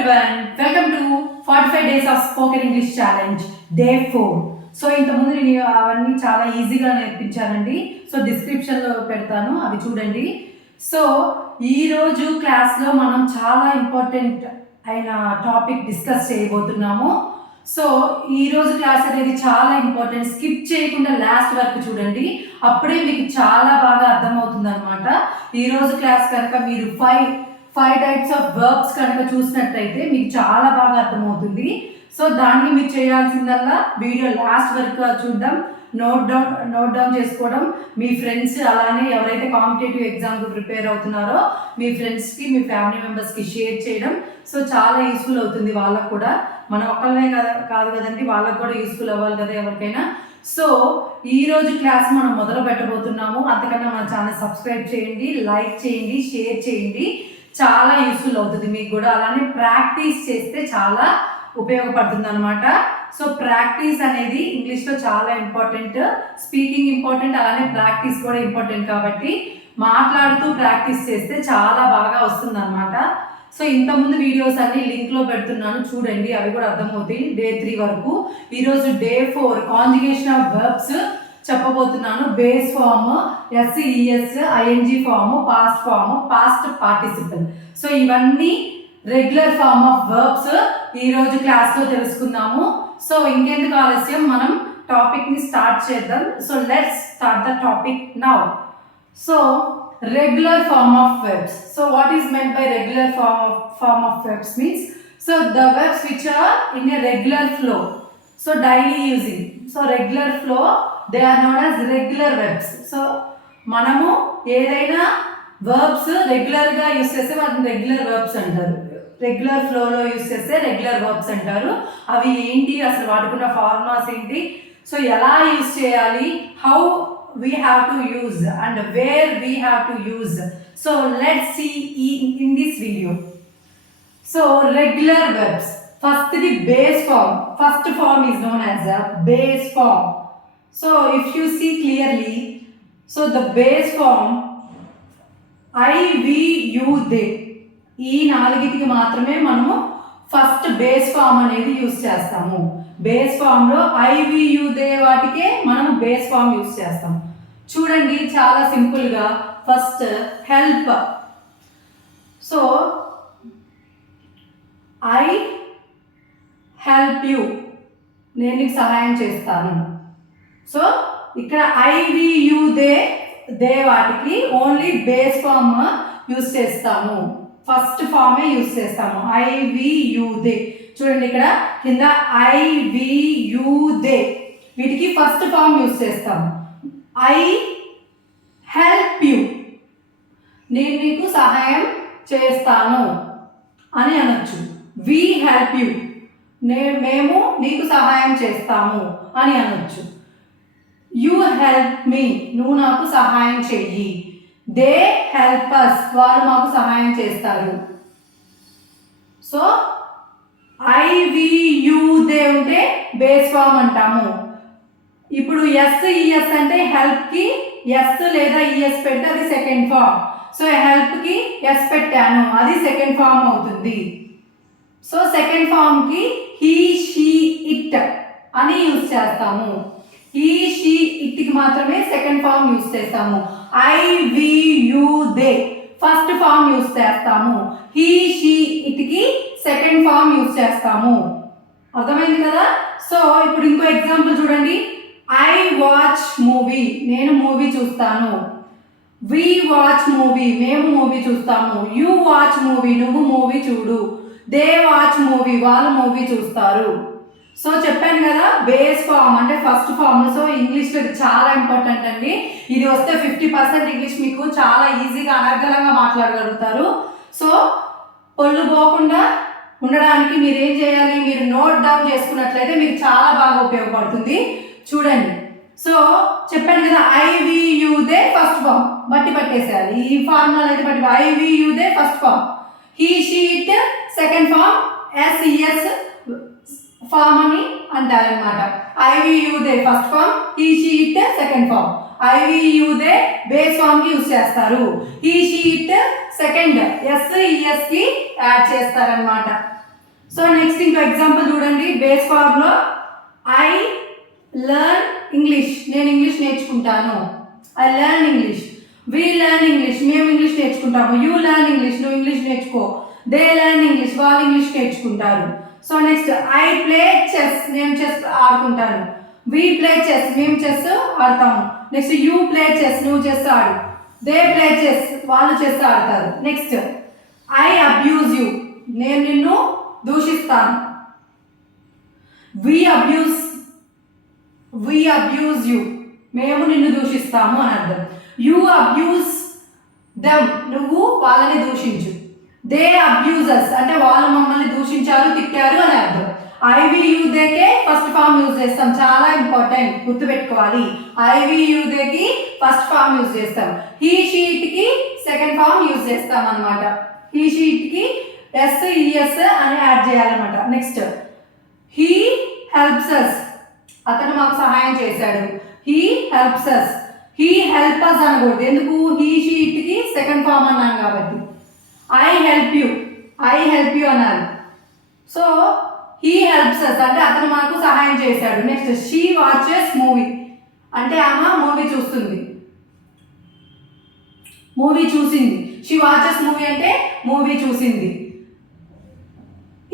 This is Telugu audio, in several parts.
everyone, welcome to 45 days of spoken English challenge day 4. So ఇంతకుముందు నేను అవన్నీ చాలా ఈజీగా నేర్పించానండి. సో డిస్క్రిప్షన్లో పెడతాను, అవి చూడండి. సో ఈరోజు క్లాస్లో మనం చాలా ఇంపార్టెంట్ అయిన టాపిక్ డిస్కస్ చేయబోతున్నాము. సో ఈరోజు క్లాస్ అనేది చాలా ఇంపార్టెంట్, స్కిప్ చేయకుండా లాస్ట్ వరకు చూడండి, అప్పుడే మీకు చాలా బాగా అర్థమవుతుంది అనమాట. ఈరోజు క్లాస్ కనుక మీరు ఫైవ్ టైప్స్ ఆఫ్ వర్బ్స్ కనుక చూసినట్టయితే మీకు చాలా బాగా అర్థమవుతుంది. సో దాన్ని మీరు చేయాల్సిందల్లా వీడియో లాస్ట్ వరకు చూడడం, నోట్ డౌన్ చేసుకోవడం, మీ ఫ్రెండ్స్ అలానే ఎవరైతే కాంపిటేటివ్ ఎగ్జామ్కి ప్రిపేర్ అవుతున్నారో మీ ఫ్రెండ్స్కి, మీ ఫ్యామిలీ మెంబర్స్కి షేర్ చేయడం. సో చాలా యూస్ఫుల్ అవుతుంది వాళ్ళకు కూడా. మనం ఒక్కళ్ళే కాదు కదండి, వాళ్ళకు కూడా యూస్ఫుల్ అవ్వాలి కదా ఎవరికైనా. సో ఈరోజు క్లాస్ మనం మొదలు పెట్టబోతున్నాము. అంతకన్నా మన ఛానల్ సబ్స్క్రైబ్ చేయండి, లైక్ చేయండి, షేర్ చేయండి, చాలా యూస్ఫుల్ అవుతుంది మీకు కూడా. అలానే ప్రాక్టీస్ చేస్తే చాలా ఉపయోగపడుతుంది అనమాట. సో ప్రాక్టీస్ అనేది ఇంగ్లీష్లో చాలా ఇంపార్టెంట్, స్పీకింగ్ ఇంపార్టెంట్, అలానే ప్రాక్టీస్ కూడా ఇంపార్టెంట్. కాబట్టి మాట్లాడుతూ ప్రాక్టీస్ చేస్తే చాలా బాగా వస్తుంది అనమాట. సో ఇంతకుముందు వీడియోస్ అన్ని లింక్లో పెడుతున్నాను, చూడండి, అవి కూడా అర్థమవుతాయి. డే 3 వరకు. ఈరోజు డే 4 కాంజుగేషన్ ఆఫ్ వర్బ్స్ చెప్పబోతున్నాను. Base form, SES, ING form, past form, past participle. So ఇవన్నీ రెగ్యులర్ ఫామ్ ఆఫ్ వర్బ్స్ ఈరోజు క్లాస్లో తెలుసుకుందాము. సో ఇంకెందుకు ఆలస్యం, మనం టాపిక్ని స్టార్ట్ చేద్దాం. So let's start the topic now. So regular form of verbs. So what is meant by regular form of verbs means, so the verbs which are in a regular flow, so daily using. So regular flow, they are known as regular verbs. So మనము ఏదైనా వర్బ్స్ రెగ్యులర్గా యూస్ చేస్తే వాటిని రెగ్యులర్ వర్బ్స్ అంటారు. రెగ్యులర్ ఫ్లోలో యూస్ చేస్తే రెగ్యులర్ వర్బ్స్ అంటారు. అవి ఏంటి, అసలు వాడుకున్న ఫార్ములాస్ ఏంటి, సో ఎలా యూస్ చేయాలి, how we have to use and where we have to use. So let's see in this video. So regular verbs, first the base form. First form is known as a base form. So if you see clearly, so the base form I, we, you, they, ఈ నాలుగిటికి మాత్రమే మనము ఫస్ట్ బేస్ ఫామ్ అనేది యూస్ చేస్తాము. బేస్ ఫామ్లో ఐ, వి, యు, దే వాటికే మనము బేస్ ఫామ్ యూస్ చేస్తాం. చూడండి చాలా సింపుల్గా. First help. So I help you, నేను నీకు సహాయం చేస్తాను. సో ఇక్కడ ఐ, వి, యు, దే వాటికి ఓన్లీ బేస్ ఫామ్ యూస్ చేస్తాము, ఫస్ట్ ఫామే యూస్ చేస్తాము. I, we, you, they. చూడండి ఇక్కడ కింద ఐ, వి, యు, దే వీటికి ఫస్ట్ ఫామ్ యూస్ చేస్తాము. ఐ హెల్ప్ యూ, నేను నీకు సహాయం చేస్తాను అని అనొచ్చు. వి హెల్ప్ యూ, మేము నీకు సహాయం చేస్తాము అని అనొచ్చు. యూ హెల్ప్ మీ, నువ్వు నాకు సహాయం చెయ్యి. దే హెల్ప్ అస్, వారు మాకు సహాయం చేస్తారు. So I, we, you, they ఉంటే బేస్ ఫామ్ అంటాము. ఇప్పుడు ఎస్, ఈఎస్ అంటే హెల్ప్కి ఎస్ లేదా ఈఎస్ పెడితే అది సెకండ్ ఫామ్. సో హెల్ప్కి ఎస్ పెట్టాను, అది సెకండ్ ఫామ్ అవుతుంది. సో సెకండ్ ఫామ్కి హీ, షీ, ఇట్ అని యూజ్ చేస్తాము. హీ, షీ, ఇట్కి మాత్రమే సెకండ్ ఫామ్ యూజ్ చేస్తాము. I, we, you, they first form use చేస్తాము. హీ, షీ, ఇట్కి సెకండ్ ఫామ్ యూజ్ చేస్తాము. అర్థమైంది కదా. సో ఇప్పుడు ఇంకో ఎగ్జాంపుల్ చూడండి. ఐ వాచ్ మూవీ, నేను మూవీ చూస్తాను. వి వాచ్ మూవీ, మేము మూవీ చూస్తాము. యు వాచ్ మూవీ, నువ్వు మూవీ చూడు. దే వాచ్ మూవీ, వాళ్ళు మూవీ చూస్తారు. సో చెప్పాను కదా, బేస్ ఫామ్ అంటే ఫస్ట్ ఫామ్. సో ఇంగ్లీష్లో ఇది చాలా ఇంపార్టెంట్ అండి. ఇది వస్తే 50% ఇంగ్లీష్ మీకు చాలా ఈజీగా అనర్గళంగా మాట్లాడగలుగుతారు. సో పొల్లు పోకుండా ఉండడానికి మీరు ఏం చేయాలి, మీరు నోట్ డౌన్ చేసుకున్నట్లయితే మీకు చాలా బాగా ఉపయోగపడుతుంది. చూడండి. సో చెప్పాను కదా, I, we, you, they first form బట్టి పట్టేసేయాలి. ఈ ఫార్ములా అయితే బట్టి I, we, you, they first form, he, she, it second form, S, ES form అని అంటారనమాట. I, we, you, they first form, he, she, it second form. I, we, you, they base form కి యూస్ చేస్తారు. He, she, it second S, ES కి యాడ్ చేస్తారనమాట. సో నెక్స్ట్ ఇంకో ఎగ్జాంపుల్ చూడండి. బేస్ ఫార్మ్లో ఐ లెర్న్ ఇంగ్లీష్, నేను ఇంగ్లీష్ నేర్చుకుంటాను. I learn English. We learn English, మేము ఇంగ్లీష్ నేర్చుకుంటాము. యూ లెర్న్ ఇంగ్లీష్, నువ్వు ఇంగ్లీష్ నేర్చుకో. దే లెర్న్ ఇంగ్లీష్, వాళ్ళు ఇంగ్లీష్ నేర్చుకుంటారు. So next I play chess, నేను చెస్ ఆడుకుంటాను. వి ప్లే చెస్, మేము చెస్ ఆడతాము. నెక్స్ట్ యూ ప్లే చెస్, నువ్వు చెస్ ఆడు. దే ప్లే చెస్, వాళ్ళు చెస్ ఆడతారు. నెక్స్ట్ ఐ అబ్యూజ్ యూ, నేను నిన్ను దూషిస్తాను. వి అబ్యూజ్ యూ, మేము నిన్ను దూషిస్తాము అని అర్థం. యూ అబ్యూజ్ దెమ్, నువ్వు వాళ్ళని దూషించు. దే అబ్యూజర్స్ అంటే వాళ్ళు మమ్మల్ని దూషించారు, తిట్టారు అని అర్థం. ఐవి యూ దేకే ఫస్ట్ ఫామ్ యూజ్ చేస్తాం, చాలా ఇంపార్టెంట్, గుర్తుపెట్టుకోవాలి. ఐవి యూ దేకి ఫస్ట్ ఫామ్ యూజ్ చేస్తాం. హీ షీట్కి సెకండ్ ఫామ్ యూజ్ చేస్తాం అనమాట. హీ షీట్కి ఎస్ ఈఎస్ అని యాడ్ చేయాలన్నమాట. నెక్స్ట్ హీ హెల్ప్స్ అస్, అతను మాకు సహాయం చేశాడు. He helps us. He help us అనకూడదు, ఎందుకు? హీ షీట్కి సెకండ్ ఫామ్ అన్నాం కాబట్టి. ఐ హెల్ప్ యూ అన్నారు. సో హీ హెల్ప్స్ అస్ అంటే అతను మనకు సహాయం చేశాడు. నెక్స్ట్ షీ వాచెస్ మూవీ అంటే ఆమె మూవీ చూస్తుంది, మూవీ చూసింది. షీ వాచెస్ మూవీ అంటే మూవీ చూసింది.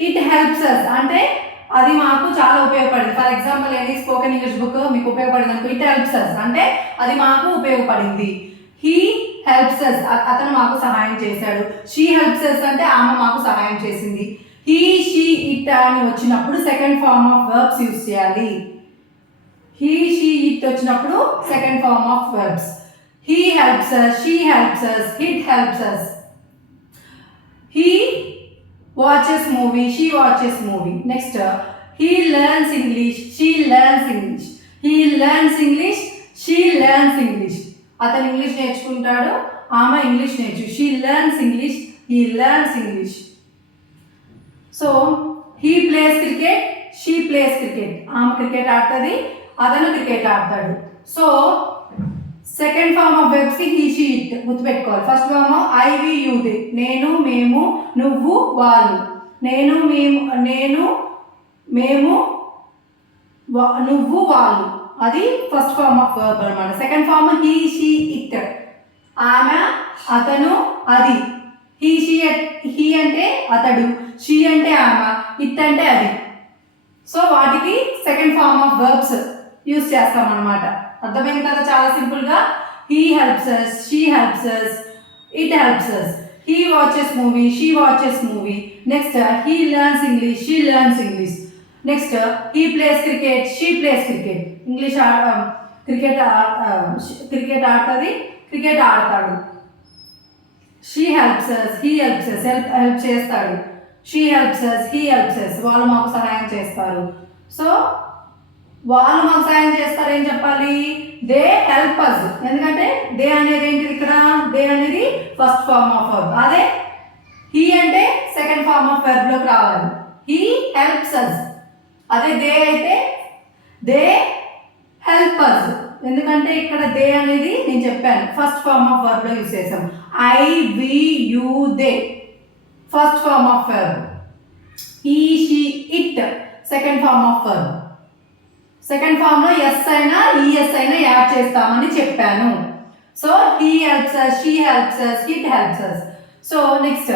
ఇట్ హెల్ప్స్ అస్ అంటే అది మాకు చాలా ఉపయోగపడింది. For example any spoken English book మీకు ఉపయోగపడింది అనుకో, ఇట్ హెల్ప్స్ అస్ అంటే అది మాకు ఉపయోగపడింది. హీ హెల్ప్స్ అస్ అతను మాకు సహాయం చేశాడు. షీ హెల్ప్స్ అస్ అంటే ఆమె మాకు సహాయం చేసింది. హీ షీ ఇట్ అని వచ్చినప్పుడు second form of verbs use చేయాలి. హీ షీ ఇట్ వచ్చినప్పుడు second form of verbs. He helps us, she helps us, it helps us. He watches movie, she watches movie. Next he learns English, she learns English. He learns English, she learns English. అతను ఇంగ్లీష్ నేర్చుకుంటాడు, ఆమె English she learns English, he learns English. So he plays cricket, she plays cricket. ఆమె క్రికెట్ ఆడుతుంది, అతను క్రికెట్ ఆడతాడు. So second form of verbs కి హీ షీ ఇట్ గుర్తుపెట్టుకోవాలి. First form I we you they, నేను మేము నువ్వు వాళ్ళు. నేను మేము నువ్వు వాళ్ళు, అది ఫస్ట్ ఫార్మ్ ఆఫ్ వర్బ్ అనమాట. Second form he she it, ఆమె అతను అది. హీ అంటే అతడు, షీ అంటే ఆమె, ఇట్ అంటే అది. సో వాటికి second form of verbs use చేస్తాం అనమాట. అర్థమైంది కదా, చాలా సింపుల్గా. He helps us, she helps us, it helps us. He watches movie, she watches movie. Next he learns English, she learns English. Next he plays cricket, she plays cricket. English cricket ఆడుతుంది, క్రికెట్ ఆడతాడు. She helps us, he helps us, help చేస్తాడు. She helps us, he helps us, వాళ్ళు మాకు సహాయం చేస్తారు. సో వాళ్ళు మాకు సహాయం చేస్తారు ఏం చెప్పాలి? They help us. ఎందుకంటే దే అనేది ఏంటిది ఇక్కడ? దే అనేది ఫస్ట్ ఫార్మ్ ఆఫ్ వర్బ్. అదే హీ అంటే సెకండ్ ఫార్మ్ ఆఫ్ వర్బ్లోకి రావాలి. He helps us. అదే దే అయితే దే హెల్ప్ అస్. ఎందుకంటే ఇక్కడ దే అనేది నేను చెప్పాను ఫస్ట్ ఫార్మ్ ఆఫ్ వర్బ్లో యూజ్ చేసాం. I we you they first form of verb. He she it second form of verb. Second ఫార్మ్లో ఎస్ అయినా ఈఎస్ అయినా యాడ్ చేస్తామని చెప్పాను. So he helps us, she helps us, it helps us. So next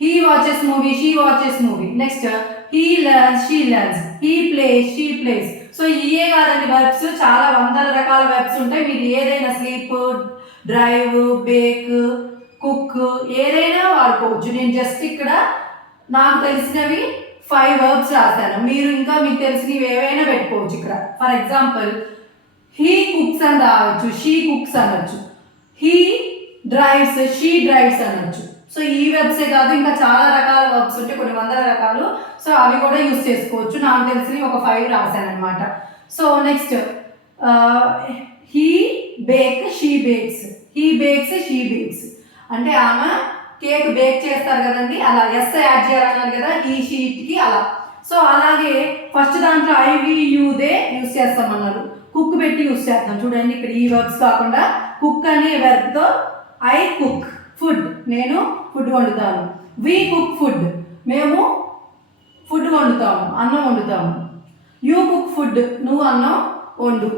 he watches movie, she watches movie. Next he learns, she learns. He plays, she plays. So ఇయే కాదండి వర్బ్స్, చాలా వందల రకాల వర్బ్స్ ఉంటాయి. మీరు ఏదైనా స్లీప్, డ్రైవ్, బేక్, కుక్ ఏదైనా వాడుకోవచ్చు. నేను జస్ట్ ఇక్కడ నాకు తెలిసినవి 5 వర్బ్స్ రాశాను. మీరు ఇంకా మీకు తెలిసినవి ఏవైనా పెట్టుకోవచ్చు ఇక్కడ. ఫర్ ఎగ్జాంపుల్ హీ కుక్స్ అని రావచ్చు, షీ కుక్స్ అనొచ్చు. హీ డ్రైవ్స్, షీ డ్రైవ్స్ అనొచ్చు. సో ఈ వెబ్సే కాదు, ఇంకా చాలా రకాల వర్బ్స్ ఉంటాయి, కొన్ని వందల రకాలు. సో అవి కూడా యూస్ చేసుకోవచ్చు. నాకు తెలిసినవి ఒక 5 రాశాను అనమాట. So next he bake, she bakes. He bakes, she bakes అంటే ఆమె కేక్ బేక్ చేస్తారు కదండి, అలా ఎస్ యాడ్ చేయాలన్నారు కదా ఈ షీట్కి అలా. సో అలాగే ఫస్ట్ దాంట్లో I we you they use చేస్తామన్నారు. కుక్ పెట్టి యూస్ చేస్తాం. చూడండి ఇక్కడ ఈ వర్బ్స్ కాకుండా కుక్ అనే వెర్బ్తో ఐ కుక్ ఫుడ్, నేను ఫుడ్ వండుతాను. వి కుక్ ఫుడ్, మేము వండుతాము, అన్నం వండుతాము. యూ కుక్ ఫుడ్, నువ్వు అన్నం వండు.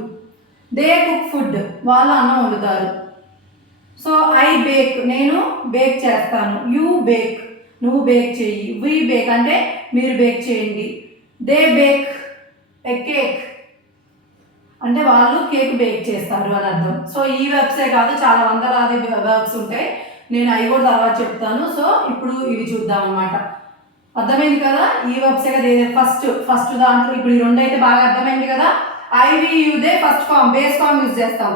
దే కుక్ ఫుడ్, వాళ్ళు అన్నం వండుతారు. సో ఐ బేక్, నేను బేక్ చేస్తాను. యూ బేక్, నువ్వు బేక్ చెయ్యి. వీ బేక్ అంటే మీరు బేక్ చేయండి. దే బేక్ ఎ కేక్ అంటే వాళ్ళు కేక్ బేక్ చేస్తారు అని అర్థం. సో ఈ వెబ్సే కాదు, చాలా వందలాది వెబ్స్ ఉంటాయి, నేను అవి కూడా తర్వాత చెప్తాను. సో ఇప్పుడు ఇవి చూద్దాం అనమాట. అర్థమైంది కదా, ఈ వెబ్సే కదా. ఫస్ట్ దాంట్లో ఇప్పుడు ఈ రెండు అయితే బాగా అర్థమైంది కదా. I we you they first form, base form use చేస్తాం.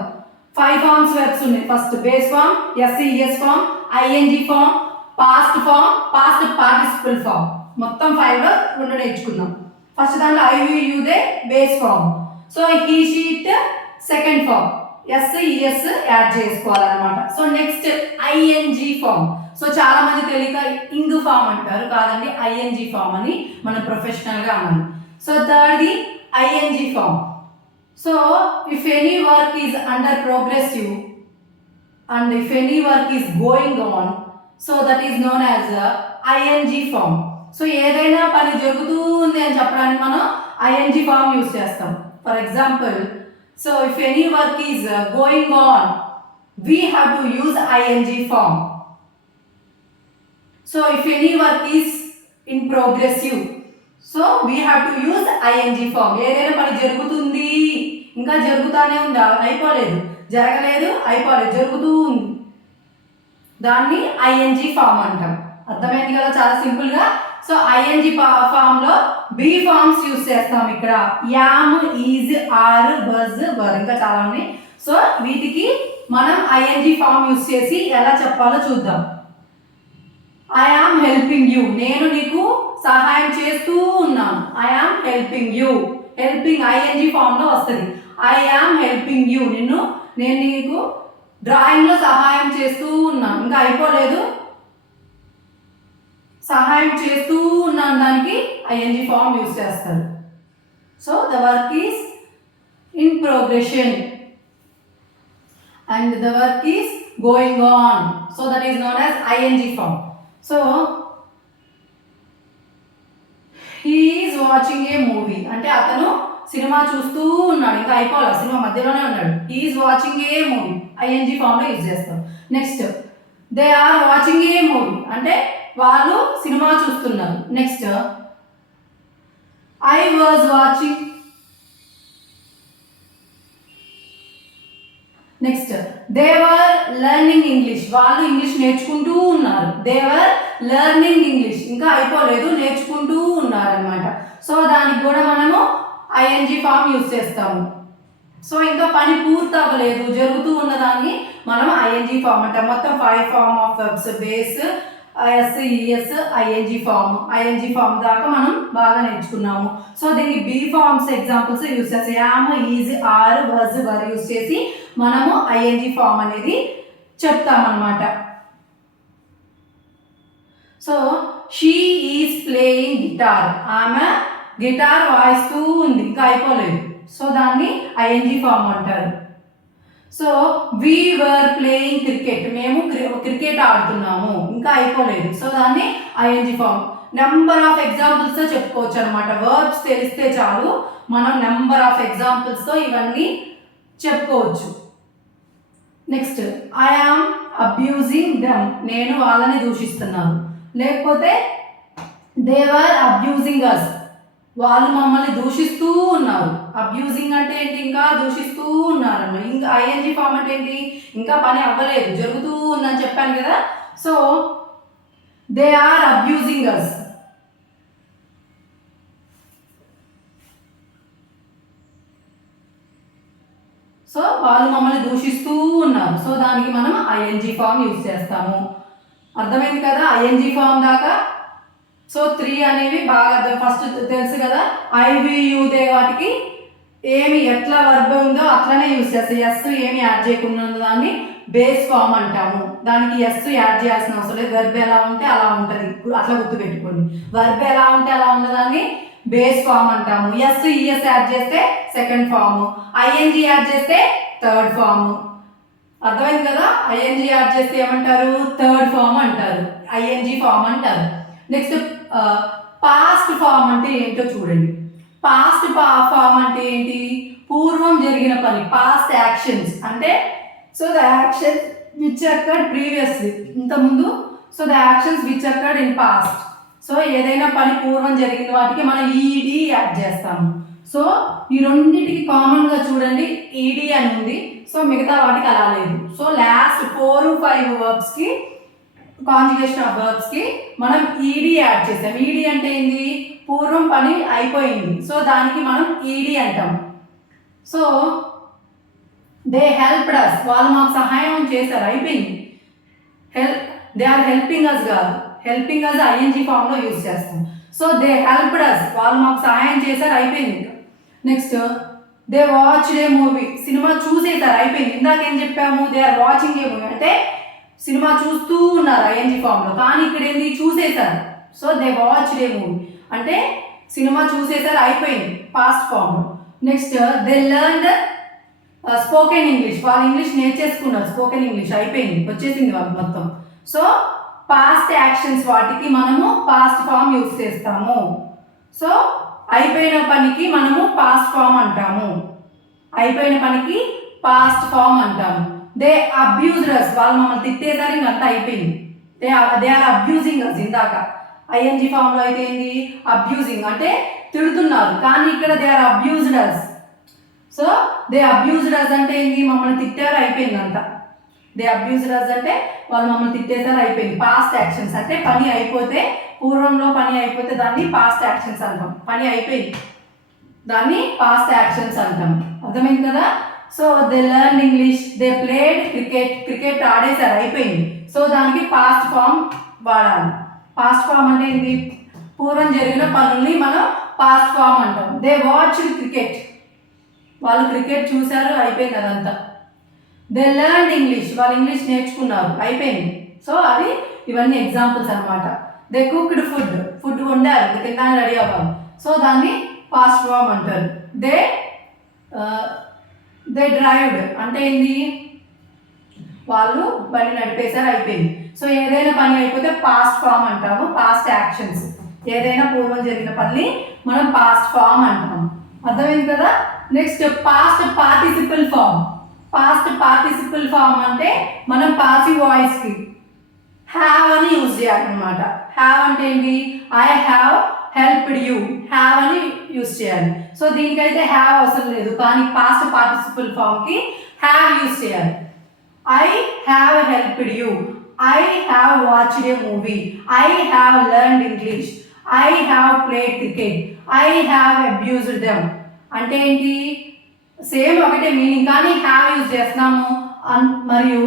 5 ఫార్మ్స్ వెబ్స్ ఉన్నాయి. First base form, S ES form, ING form, past form, past participle form, మొత్తం 5 రెండు నేర్చుకున్నాం. ఫస్ట్ దాంట్లో I we you they base form. So he she it second form, S ES add చేసుకోవాలన్నమాట. So next ING form. So చాలా మంది తెలియక ఇంగ్ ఫామ్ అంటారు, కాదండి ఐఎన్జి ఫామ్ అని మనం ప్రొఫెషనల్గా అన్నాను. సో థర్డ్ది ING form. So if any work is under progressive and if any work is going on, so that is known as ing form. So ఏదైనా పని జరుగుతూ ఉంది అని చెప్పడానికి మనం ing form యూస్ చేస్తాం. For example, so if any work is going on, we have to use ing form. So if any work is in progressive, so we have to use ING form. ఏదైనా పని జరుగుతుంది, ఇంకా జరుగుతానే ఉంది, అయిపోలేదు, జరగలేదు, అయిపోలేదు, జరుగుతూ ఉంది, దాన్ని ఐఎన్జి ఫామ్ అంటాం. అర్థమైంది కదా, చాలా సింపుల్గా. సో ఐఎన్జి ఫామ్లో బీ ఫార్మ్స్ యూజ్ చేస్తాం. ఇక్కడ యామ్, ఈజ్, ఆర్, వజ్, వర్, ఇంకా చాలా ఉన్నాయి. సో వీటికి మనం ఐఎన్జి ఫామ్ యూజ్ చేసి ఎలా చెప్పాలో చూద్దాం. ఐ యామ్ హెల్పింగ్ యూ, నేను నీకు సహాయం చేస్తూ ఉన్నాను. I am helping you, helping ING ఫామ్లో వస్తుంది. ఐ యామ్ హెల్పింగ్ యూ, నేను నీకు డ్రాయింగ్లో సహాయం చేస్తూ ఉన్నాను, ఇంకా అయిపోలేదు, సహాయం చేస్తూ ఉన్నాను, దానికి ఐఎన్జి ఫామ్ యూజ్ చేస్తారు. So the work is in progression and the work is going on, so that is known as ing form. So he is watching a movie అంటే అతను సినిమా చూస్తూ ఉన్నాడు, ఇంకా అయిపోవాలి, సినిమా మధ్యలోనే ఉన్నాడు. he is watching a movie, ing form లో యూజ్ చేస్తాం. Next they are watching a movie అంటే వాళ్ళు సినిమా చూస్తున్నారు. Next I was watching. Next they were learning English, వాళ్ళు ఇంగ్లీష్ నేర్చుకుంటూ ఉన్నారు. దే వర్ లెర్నింగ్ ఇంగ్లీష్, ఇంకా అయిపోలేదు, నేర్చుకుంటూ ఉన్నారు అనమాట. సో దానికి కూడా మనము ఐఎన్జి ఫామ్ యూజ్ చేస్తాము. సో ఇంకా పని పూర్తి అవ్వలేదు, జరుగుతూ ఉన్నదాన్ని మనం ఐఎన్జి ఫామ్ అంటాం. మొత్తం 5 form of verbs, base, S ES, ING form దాకా మనం బాగా నేర్చుకున్నాము. సో దీనికి బీ ఫార్మ్స్ ఎగ్జాంపుల్స్ యూజ్ చేసి am, is, are, was, were use చేసి మనము ఐఎన్జి ఫామ్ అనేది చెప్తామన్నమాట. So she is playing guitar, ఆమె గిటార్ వాయిస్తూ ఉంది, ఇంకా అయిపోలేదు, సో దాన్ని ఐఎన్జి ఫామ్ అంటారు. So we were playing cricket, మేము క్రికెట్ ఆడుతున్నాము, ఇంకా అయిపోలేదు, సో దాన్ని ఐఎన్జి ఫామ్. నెంబర్ ఆఫ్ ఎగ్జాంపుల్స్తో చెప్పుకోవచ్చు అనమాట. వర్బ్స్ తెలిస్తే చాలు, మనం నెంబర్ ఆఫ్ ఎగ్జాంపుల్స్తో ఇవన్నీ చెప్పుకోవచ్చు. Next I am abusing them, నేను వాళ్ళని దూషిస్తున్నాను. లేకపోతే దే వర్ అబ్యూజింగ్ అస్, వాళ్ళు మమ్మల్ని దూషిస్తూ ఉన్నారు. అబ్యూజింగ్ అంటే ఏంటి, ఇంకా దూషిస్తూ ఉన్నారు అన్నమాట. ఇంకా ఐఎన్జి ఫామ్ అంటే ఏంటి, ఇంకా పని అవ్వలేదు, జరుగుతూ ఉందని చెప్పాను కదా. So they are abusing us. So వాళ్ళు మమ్మల్ని దూషిస్తూ ఉన్నారు, సో దానికి మనం ఐఎన్జి ఫామ్ యూజ్ చేస్తాము. అర్థమైంది కదా ఐఎన్జి ఫామ్ దాకా. సో 3 అనేవి బాగా ఫస్ట్ తెలుసు కదా. ఐవియుదే వాటికి ఏమి ఎట్లా వర్బ్ ఉందో అట్లనే యూజ్ చేస్తాయి. ఎస్ ఏమి యాడ్ చేయకుండా దాన్ని బేస్ ఫామ్ అంటాము. దానికి ఎస్ యాడ్ చేయాల్సిన అవసరం లేదు, వర్బ్ ఎలా ఉంటే అలా ఉంటుంది, అట్లా గుర్తుపెట్టుకోండి. వర్బ్ ఎలా ఉంటే అలా ఉన్నదాన్ని బేస్ ఫామ్ అంటాము. ఎస్ ఈఎస్ యాడ్ చేస్తే సెకండ్ ఫామ్, ఐఎన్జి యాడ్ చేస్తే థర్డ్ ఫామ్. అర్థమైంది కదా. ఐఎన్జి యాడ్ చేస్తే ఏమంటారు, థర్డ్ ఫామ్ అంటారు, ఐఎన్జి ఫామ్ అంటారు. నెక్స్ట్ పాస్ట్ ఫామ్ అంటే ఏంటో చూడండి. పాస్ట్ ఫామ్ అంటే ఏంటి? పూర్వం జరిగిన పని, పాస్ట్ యాక్షన్స్ అంటే so the action which occurred previously, ఇంతకుముందు. So the actions which occurred in past. సో ఏదైనా పని పూర్వం జరిగిన వాటికి మనం ఈడి యాడ్ చేస్తాము. సో ఈ రెండింటికి కామన్గా చూడండి ఈడి అని ఉంది. సో మిగతా వాటికి అలా లేదు. సో లాస్ట్ 4-5 వర్బ్స్కి, కాంజుగేషన్ ఆఫ్ వర్బ్స్కి మనం ఈడి యాడ్ చేసాం. ఈడి అంటే ఏంది? పూర్వం పని అయిపోయింది, సో దానికి మనం ఈడి అంటాం. సో దే హెల్ప్డ్ అస్, వాళ్ళు మాకు సహాయం చేశారు, అయిపోయింది. దే ఆర్ హెల్పింగ్ అస్ కాదు, హెల్పింగ్ అస్ ఐఎన్జీ ఫామ్లో యూజ్ చేస్తాం. సో దే హెల్ప్డ్ అస్, వాళ్ళు మాకు సహాయం చేశారు, అయిపోయింది. Next they watch a movie, సినిమా చూసేశారు, అయిపోయింది. ఇందాక ఏం చెప్పాము? They are watching a movie అంటే సినిమా చూస్తూ ఉన్నారు ఐఎన్జీ ఫామ్లో, కానీ ఇక్కడ ఏంది? చూసేశారు. So they watch a movie అంటే సినిమా చూసేశారు, అయిపోయింది పాస్ట్ ఫామ్లో. Next they learned spoken English, వాళ్ళు ఇంగ్లీష్ నేర్చేసుకున్నారు, స్పోకెన్ ఇంగ్లీష్ అయిపోయింది, వచ్చేసింది వాళ్ళకి మొత్తం. సో పాస్ట్ యాక్షన్స్ వాటికి మనము పాస్ట్ ఫామ్ యూజ్ చేస్తాము. సో అయిపోయిన పనికి మనము పాస్ట్ ఫామ్ అంటాము, అయిపోయిన పనికి పాస్ట్ ఫామ్ అంటాము. దే అబ్యూజ్డ్ అస్, వాళ్ళు మమ్మల్ని తిట్టేసారి ఇంకంతా అయిపోయింది. దే ఆర్ అబ్యూజింగ్ అస్, ఇందాక ఐఎన్జీ ఫామ్లో అయితే ఏంది? అబ్యూజింగ్ అంటే తిడుతున్నారు, కానీ ఇక్కడ they are abused us. So they abused us అంటే ఏంది? మమ్మల్ని తిట్టారు, అయిపోయింది అంతా. దే అబ్యూజ్డ్ అస్ అంటే వాళ్ళు మమ్మల్ని తిట్టేసారు, అయిపోయింది. పాస్ట్ యాక్షన్స్ అంటే పని అయిపోతే, పూర్వంలో పని అయిపోతే దాన్ని పాస్ట్ యాక్షన్స్ అంటాం. పని అయిపోయింది, దాన్ని పాస్ట్ యాక్షన్స్ అంటాం. అర్థమైంది కదా? So they learn English, they played cricket, cricket ఆడేశారు, అయిపోయింది. సో దానికి పాస్ట్ ఫామ్ వాడాలి. పాస్ట్ ఫామ్ అంటే ఏంటి? పూర్వం జరిగిన పనుల్ని మనం పాస్ట్ ఫామ్ అంటాం. దే వాచ్డ్ క్రికెట్, వాళ్ళు క్రికెట్ చూశారు, అయిపోయింది అదంతా. దే లెర్న్ ఇంగ్లీష్, వాళ్ళు ఇంగ్లీష్ నేర్చుకున్నారు, అయిపోయింది. సో అది ఇవన్నీ ఎగ్జాంపుల్స్ అనమాట. దే కుక్డ్ ఫుడ్, ఫుడ్ వండారు, తినడానికి రెడీ అవ్వాలి, సో దాన్ని పాస్ట్ ఫామ్ అంటారు. దే డ్రైవ్డ్ అంటే ఏంది? వాళ్ళు బండి నడిపేశారు, అయిపోయింది. సో ఏదైనా పని అయిపోతే పాస్ట్ ఫామ్ అంటాము, పాస్ట్ యాక్షన్స్. ఏదైనా పూర్వం జరిగిన పని మనం పాస్ట్ ఫామ్ అంటాము. అర్థమైంది కదా? Next past participle form. Past participle form అంటే మనం పాసివ్ వాయిస్కి హ్యావ్ అని యూజ్ చేయాలన్నమాట. హ్యావ్ అంటే ఏంటి? I have helped you, have అని యూజ్ చేయాలి. సో దీనికైతే హ్యావ్ అవసరం లేదు, కానీ పాస్ట్ పార్టిసిపల్ ఫామ్కి హ్యావ్ యూజ్ చేయాలి. I have helped you, I have watched a movie, I have learned English, I have played cricket, I have abused them అంటే ఏంటి? సేమ్ ఒకటే మీనింగ్, కానీ హ్యావ్ యూజ్ చేస్తున్నాము మరియు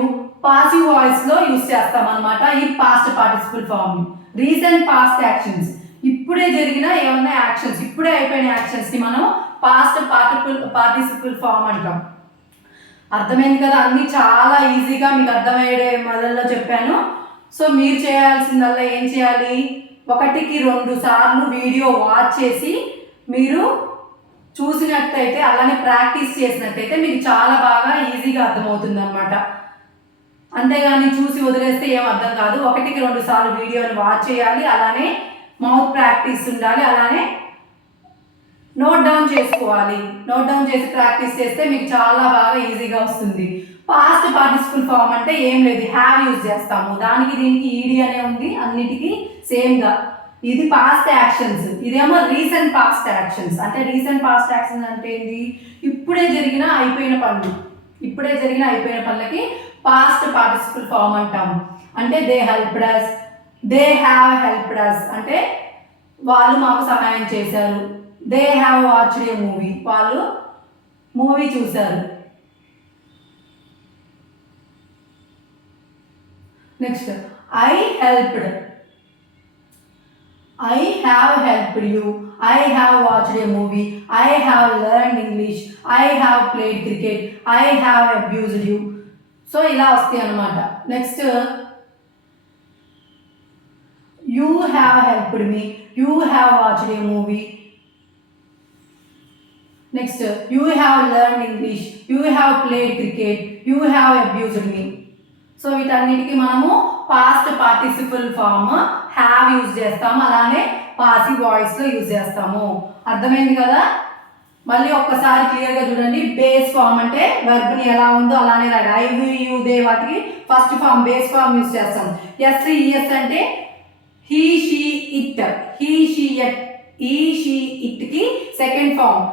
పాసివ్ వాయిస్లో యూజ్ చేస్తాం అనమాట ఈ పాస్ట్ పార్టిసిపల్ ఫామ్ని. రీసెంట్ పాస్ట్ యాక్షన్స్, ఇప్పుడే జరిగిన ఏమన్నా యాక్షన్స్, ఇప్పుడే అయిపోయిన యాక్షన్స్ని మనం పాస్ట్ పార్టిసిపల్ ఫామ్ అంటాం. అర్థమైంది కదా? అన్నీ చాలా ఈజీగా మీకు అర్థమయ్యే మొదల్లో చెప్పాను. సో మీరు చేయాల్సిందల్లా ఏం చేయాలి? 1-2 సార్లు వీడియో వాచ్ చేసి మీరు చూసినట్టయితే, అలానే ప్రాక్టీస్ చేసినట్టయితే మీకు చాలా బాగా ఈజీగా అర్థమవుతుంది అనమాట. అంతేగాని చూసి వదిలేస్తే ఏం అర్థం కాదు. 1-2 సార్లు వీడియోని వాచ్ చేయాలి, అలానే మౌత్ ప్రాక్టీస్ ఉండాలి, అలానే నోట్ డౌన్ చేసుకోవాలి. నోట్ డౌన్ చేసి ప్రాక్టీస్ చేస్తే మీకు చాలా బాగా ఈజీగా వస్తుంది. పాస్ట్ పార్టిసిపల్ ఫామ్ అంటే ఏం లేదు, హ్యావ్ యూజ్ చేస్తాము, దానికి దీనికి ఈడి అనే ఉంది, అన్నిటికీ సేమ్గా. ఇది పాస్ట్ యాక్షన్స్, ఇదేమో రీసెంట్ పాస్ట్ యాక్షన్స్. అంటే రీసెంట్ పాస్ట్ యాక్షన్స్ అంటే ఏంటి? ఇప్పుడే జరిగిన అయిపోయిన పనులు, ఇప్పుడే జరిగిన అయిపోయిన పనులకి పాస్ట్ పార్టిసిపల్ ఫామ్ అంటాము. అంటే they helped us, they have helped us అంటే వాళ్ళు మాకు సహాయం చేశారు. They have watched a movie, వాళ్ళు మూవీ చూశారు. Next I helped, I have helped you, I have watched a movie, I have learned English, I have played cricket, I have abused you. So ఇలా వస్తాయి అన్నమాట. Next you have helped me, you have watched a movie. Next you have learned English, you have played cricket, you have abused me. So వీటన్నిటికీ మనము past participle form have use చేస్తాము, అలానే పాసివ్ వాయిస్లో యూజ్ చేస్తాము. అర్థమైంది కదా? మళ్ళీ ఒక్కసారి క్లియర్గా చూడండి. బేస్ ఫామ్ అంటే వర్బ్ని ఎలా ఉందో అలానే రాయాలి. ఐ వి యు దే వాటికి first form base form use చేస్తాం. ఎస్ ఈఎస్ అంటే he she it, he she ఇట్కి సెకండ్ ఫామ్.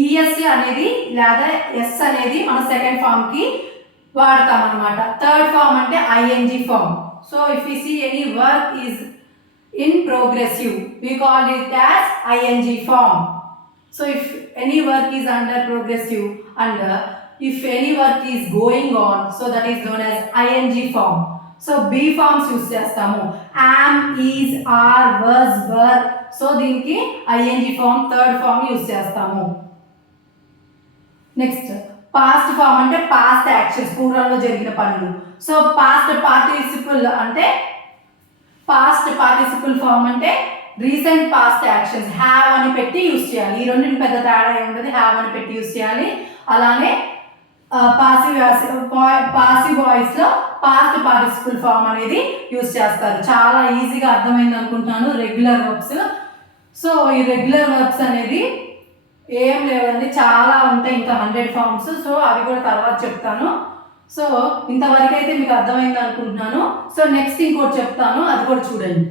ఈఎస్ అనేది లేదా ఎస్ అనేది మన సెకండ్ ఫామ్కి వాడతాం అనమాట. థర్డ్ ఫామ్ అంటే ING form. So if you see any work is in progressive we call it as ing form. So if any work is under progressive and if any work is going on, so that is known as ing form. So b forms use చేస్తాము. am, is, are, was, were. So దీనికి ing form third form use చేస్తాము. నెక్స్ట్ పాస్ట్ ఫామ్ అంటే పాస్ట్ యాక్షన్స్, పూర్వంలో జరిగిన పనులు. సో పాస్ట్ పార్టిసిపుల్ అంటే పాస్ట్ పార్టిసిపుల్ ఫామ్ అంటే రీసెంట్ పాస్ట్ యాక్షన్స్ హ్యావ్ అని పెట్టి యూస్ చేయాలి. ఈ రెండింటి పెద్ద తేడా ఏముంటుంది, హ్యావ్ అని పెట్టి యూస్ చేయాలి. అలానే పాసివ్ వాయిస్లో పాస్ట్ పార్టిసిపుల్ ఫామ్ అనేది యూస్ చేస్తారు. చాలా ఈజీగా అర్థమైంది అనుకుంటున్నాను రెగ్యులర్ వర్బ్స్. సో ఈ రెగ్యులర్ వర్బ్స్ అనేది ఏం లేదండి, చాలా ఉంటాయి, ఇంకా 100 ఫార్మ్స్. సో అవి కూడా తర్వాత చెప్తాను. సో ఇంతవరకు అయితే మీకు అర్థమైంది అనుకుంటున్నాను. సో నెక్స్ట్ ఇంకోటి చెప్తాను, అది కూడా చూడండి.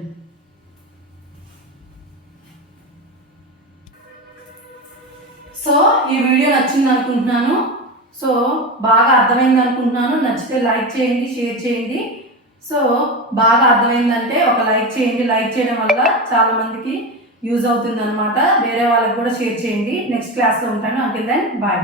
సో ఈ వీడియో నచ్చింది అనుకుంటున్నాను. సో బాగా అర్థమైంది అనుకుంటున్నాను. నచ్చితే లైక్ చేయండి, షేర్ చేయండి. సో బాగా అర్థమైందంటే ఒక లైక్ చేయండి. లైక్ చేయడం వల్ల చాలా మందికి యూజ్ అవుతుంది అనమాట. వేరే వాళ్ళకి కూడా షేర్ చేయండి. నెక్స్ట్ క్లాస్లో ఉంటాను. Until then bye.